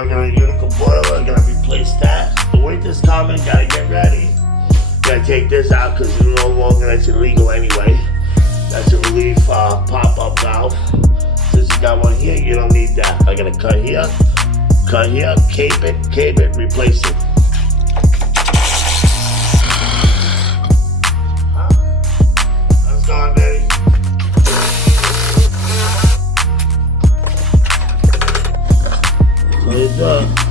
I got a Utica boiler, gotta replace that. The winter's coming, gotta get ready. Gotta take this out because it's no longer, it's illegal anyway. That's a relief pop-up valve. Since you got one here, you don't need that. I gotta cut here, cape it, replace it. How's it going, baby? How you doing?